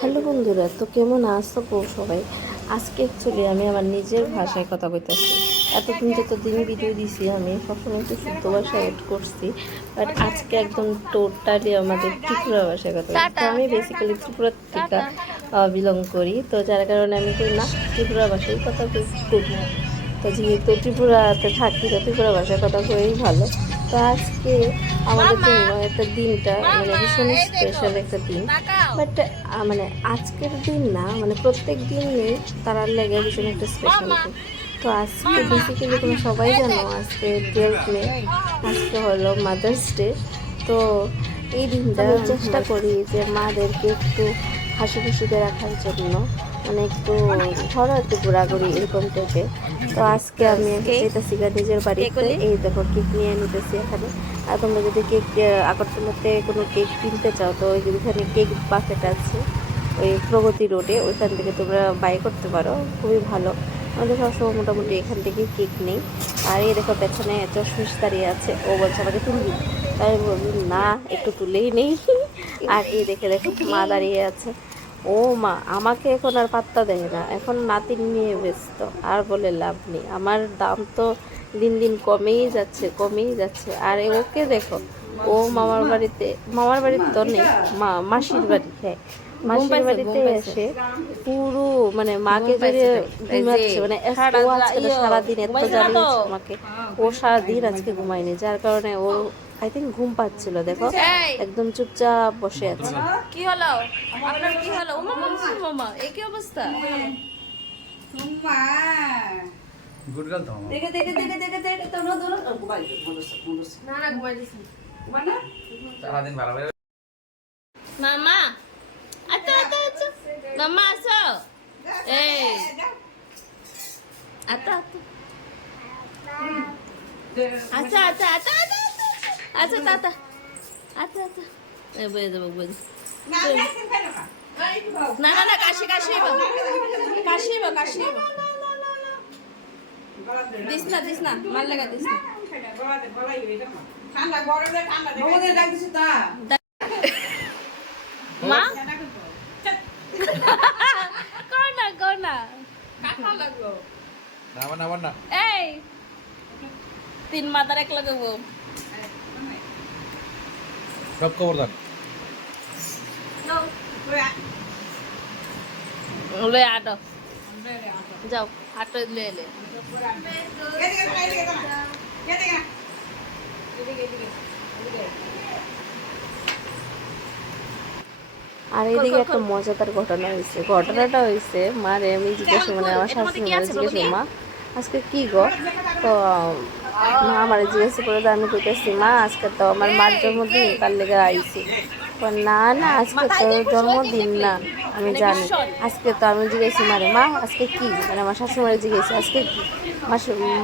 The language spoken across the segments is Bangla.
হ্যালো বন্ধুরা, তো কেমন আছো গো সবাই? আজকে অ্যাকচুয়ালি আমি আমার নিজের ভাষায় কথা কইতেছি এতদিন যত দিন ভিডিও দিছি, আমি সবসময় তো শুদ্ধ ভাষায় এড করছি। বাট আজকে একদম টোটালি আমাদের ত্রিপুরা ভাষায় কথা বলছি। তো আমি বেসিক্যালি ত্রিপুরা থেকে বিলং করি। তো যার কারণে আমি কই না ত্রিপুরা ভাষায় কথা কই তো যেহেতু ত্রিপুরাতে থাকি, তো ত্রিপুরা ভাষায় কথা কই ভালো। তো আজকে আমাদের জন্য একটা দিনটা মানে ভীষণ স্পেশাল একটা দিন। বাট মানে আজকের দিন না মানে প্রত্যেক দিনই তারার লেগে ভীষণ একটা স্পেশাল তো আজকে বেসিক্যালি তোমরা সবাই জানো আজকে টুয়েলভ মে আজকে হলো মাদার্স ডে তো এই দিনটা চেষ্টা করি যে মাদেরকে একটু হাসি খুশিতে রাখার জন্য। মানে একটু ধরো একটু ঘোরাঘুরি এরকম টাইপের তো আজকে আমি যেতেছি নিজের বাড়িতে। এই দেখো কেক নিয়ে নিতেছি এখানে। আর তোমরা যদি কেক আগরতলাতে কোনো কেক কিনতে চাও তো ওই এখানে কেক বাকেট আছে ওই প্রগতি রোডে ওইখান থেকে তোমরা বাই করতে পারো। খুবই ভালো। আমাদের সবসময় মোটামুটি এখান থেকে কেক নেই। আর এই দেখো পেছনে চশমিশ দাঁড়িয়ে আছে। ও বলছে আমাকে তুলবি তাই বলি না একটু তুলেই নেই। আর এই দেখে দেখো মা দাঁড়িয়ে আছে। ও মা আমাকে এখন আর পাত্তা দেয় না। এখন নাতিন নিয়ে ব্যস্ত আর বলে লাভ নেই। আমার দাম তো দিন দিন কমেই যাচ্ছে কমেই যাচ্ছে। আর ওকে দেখো ও মামার বাড়িতে মামার বাড়িতে তো নেই মা মাসির বাড়ি হ্যাঁ। মাসির বাড়িতে এসে পুরো মানে মাকে জড়িয়ে ঘুমাচ্ছে মানে আজকে সারাদিন এত জ্বালিয়েছে আমাকে। ও সারাদিন আজকে ঘুমায়নি যার কারণে ও আই থিঙ্ক ঘুম পাচ্ছিল দেখো। একদম চুপচাপ বসে আছে। কি হলো? আপনার কি হলো? ও মামা মামা এই কি অবস্থা? গুড গার্ল তো আমার। দেখে দেখে দেখে দেখে দেখে তোমরা ধরো। না না ঘুমাই দিছি। সারাদিন ভালো ভালো মামা আচ্ছা আচ্ছা আচ্ছা। মামা আসো। এই। আচ্ছা আচ্ছা আচ্ছা আচ্ছা। আচ্ছা আচ্ছা আচ্ছা আচ্ছা। এ বয়ে দেবো বয়ে না না না। কাশি কাশি কাশি কাশি দিস না দিস না মাল লাগা দিস না। মা? কর না কর না। এই তিন মাতার এক লাগাবো সব খবরদার লে আটো যাও আটো লে লে আর এদিকে একটা মজাদার ঘটনা হয়েছে। ঘটনাটা হয়েছে মারে আমি জিজ্ঞাসা মানে আমার শাশুড়ি মানে জিজ্ঞাসা মা আজকে কি গো? তো মা আমার জিজ্ঞাসা করে আমি কইতেছি, মা, আজকে তো আমার মার জন্মদিন, তার লেগে আইছি। না না, আজকে তো জন্মদিন না, আমি জানি। আজকে তো আমি জিজ্ঞাসি মারে মা, আজকে কি? মানে আমার শাশুড়ি জিজ্ঞেসি, আজকে কি?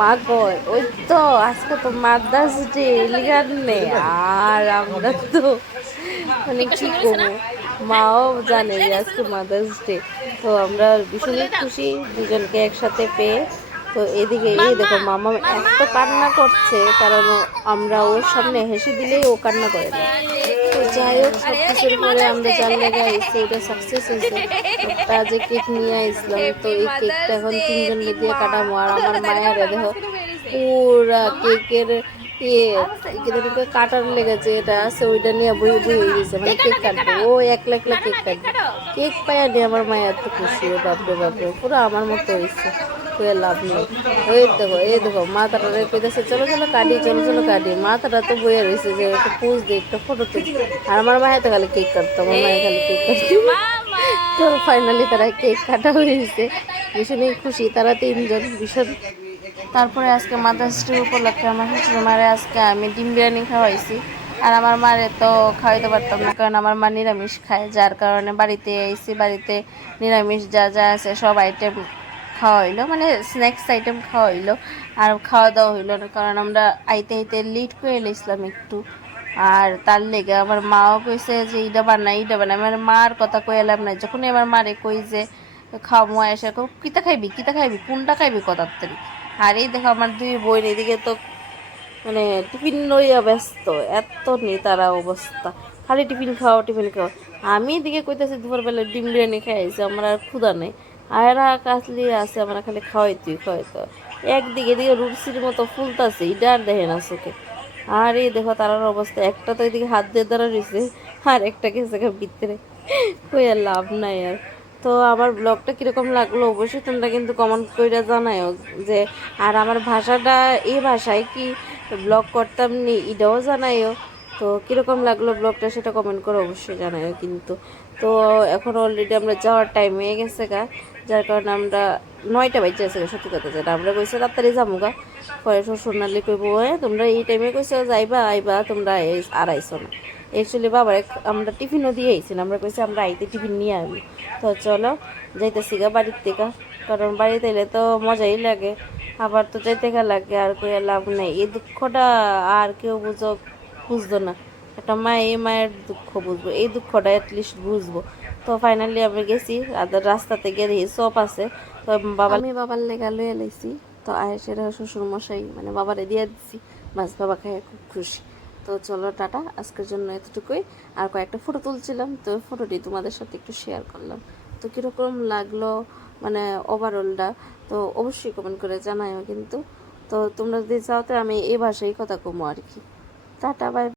মা কয়, ওই তো, আজকে তো মাদার্স ডে লিগার নেই আর আমরা তো মানে কি করব? মাও জানে যে আজকে মাদার্স ডে। তো আমরা ভীষণই খুশি, দুজনকে একসাথে পেয়ে তো এদিকে এই দেখো মামা এত কান্না করছে কারণ আমরা ওর সামনে হেসে দিলেই ও কান্না করে না তো যাই হোক সব কিছুর পরে আমরা জান লেগে আইসি এটা সাকসেস হয়েছে। একটা যে কেক নিয়ে আসলাম তো এই কেকটা এখন তিনজনকে দিয়ে কাটাবো। আর আমার মায়ের দেখো পুরা কেকের ইয়ে কাটার লেগেছে এটা আছে ওইটা নিয়ে বই বই হয়ে গেছে। মানে কেক কাটবে। ও একলা একলা কেক কাটবে। কেক পাইয়া নিয়ে আমার মায়ের এত খুশি বাপরে বাপরে। পুরো আমার মতো হয়েছে। কয়ে লাভ নেই। ওই দেখো এই দেখো মাথাটা কইতেছে চলো চলো কাটি চলো চলো কাটি। মাথাটা তো বইয়ে রয়েছে যে একটু পুজ দিই একটা ফটো তুলি। আর আমার মায়ের তো খালি কেক কাটতো আমার মায়ের খালি কেক কাটতো তো ফাইনালি তারা কেক কাটা হয়েছে ভীষণই খুশি তারা তিনজন ভীষণ। তারপরে আজকে মাদার্স ডে উপলক্ষে আমার শ্বশুর মারে আজকে আমি ডিম বিরিয়ানি খাওয়াইছি। আর আমার মারে তো খাওয়াইতে পারতাম না কারণ আমার মা নিরামিষ খায় যার কারণে বাড়িতে আইসি বাড়িতে নিরামিষ যা যা আছে সব আইটেম খাওয়া হইল মানে স্ন্যাক্স আইটেম খাওয়া হইল আর খাওয়া দাওয়া হইল না, কারণ আমরা আইতে আইতে লিট করে এলাইছিলাম একটু। আর তার লেগে আমার মাও কইছে যে ইটা বানা ইটা বানা আমার মার কথা কই এলাম না যখন আমার মারে কই যে খাওয়া এসে কিতা খাইবি কিতা খাইবি, কোনটা খাইবি কথার তারি আর এই দেখো আমার দুই বোন এদিকে তো মানে টিফিন লইয়া ব্যস্ত। এত নেই তারা অবস্থা। খালি টিফিন খাও টিফিন খাও। আমি এদিকে কইতেছি, দুপুরবেলা ডিম বিরিয়ানি খাইছি আমার আর ক্ষুধা নেই। আয়রা কাতলি আছে, আমরা খালি খাওয়াই তুই খাওয়াই তো একদিকে এদিকে রুচির মতো ফুলতাছে, এটা আর দেখে না আর এই দেখো তারার অবস্থা, একটা তো এদিকে হাত দিয়ে ধরা রয়েছে আর একটা গেছে ভিতরে। কই আর লাভ নাই আর। তো আমার ব্লগটা কীরকম লাগল অবশ্যই তোমরা কিন্তু কমেন্ট করে জানাও যে, আর আমার ভাষাটা, এই ভাষায় কি ব্লগ করতাম নি, এটাও জানাইও তো কীরকম লাগল ব্লগটা সেটা কমেন্ট করে অবশ্যই জানাইও কিন্তু। তো এখন অলরেডি আমরা যাওয়ার টাইম হয়ে গেছে গা। যার কারণে আমরা নয়টা বাজে আছে সত্যি কথা যেটা। আমরা কইছি তাড়াতাড়ি যাব গা পরে সোনালি কইব "এ, তোমরা এই টাইমে কইছো যাইবা আইবা তোমরা আর আইসো না। অ্যাকচুয়ালি বাবার আমরা টিফিনও দিয়ে আইছিলাম। আমরা কইছি আমরা আইতে টিফিন নিয়ে আসব তো চলো যাইতেছি গা বাড়ির থেকে। কারণ বাড়িতে এলে তো মজাই লাগে। আবার তো যাইতে গা লাগে আর কই লাভ নেই। এই দুঃখটা আর কেউ বুঝো বুঝতো না। একটা মা এই মায়ের দুঃখ বুঝব। এই দুঃখটা অ্যাটলিস্ট বুঝব। তো ফাইনালি আমি গেছি রাত- রাস্তাতে গিয়ে দেখি চপ আছে। তো বাবা আমি বাবার লেগা লয়ে লাইছি, তো আয়েসের শ্বশুর মশাই মানে বাবারে দিয়ে দিছি, বাস বাবা খাই খুব খুশি। তো চলো টাটা, আজকের জন্য এতটুকুই। আর কয়েকটা ফটো তুলছিলাম, তো ফটোটি তোমাদের সাথে একটু শেয়ার করলাম। তো কীরকম লাগল মানে ওভারঅলটা তো অবশ্যই কমেন্ট করে জানাইও কিন্তু। তো তোমরা যদি চাও তো আমি এই ভাষায় কথা কমো আর কি। Tata bye